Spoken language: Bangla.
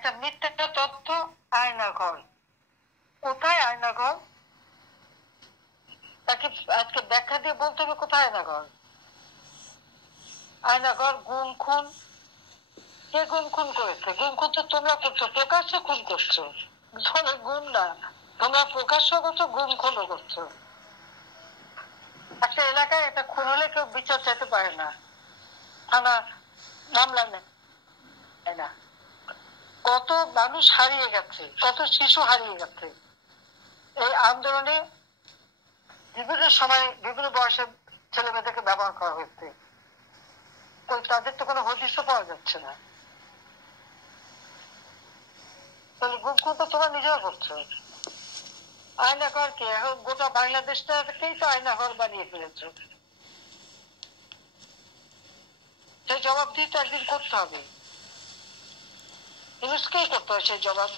একটা মিথ্যা তথ্য, আয়নাঘর। কোথায় আয়নাঘর? তাকে আজকে ব্যাখ্যা দিয়ে বলতে হবে কোথায় আয়নাঘর। আয়নাঘর গুম খুন, কে গুম খুন করেছে? গুম খুন তো তোমরা করছো, প্রকাশ্য খুন করছো। গুম না, তোমরা প্রকাশ্য করছো, গুম খুনও করছো। একটা এলাকায় একটা খুন হলে কেউ বিচার চাইতে পারে না, থানা মামলা নেয় না। কত মানুষ হারিয়ে গেছে, কত শিশু হারিয়ে গেছে এই আন্দোলনে। বিভিন্ন সময় বিভিন্ন বয়সের ছেলে মেয়েদেরকে ব্যবহার করা হয়েছে, তাদের তো কোনো হদিশও পাওয়া যাচ্ছে না। তাহলে গুম খুন তো তোমরা নিজেরা করছো। আয়নাঘর কে? এখন গোটা বাংলাদেশটাকেই তো আয়নাঘর বানিয়ে ফেলেছে। সেই জবাবদিহি তো একদিন করতে হবে, ইউনুসকেই করতে হবে সেই জবাব।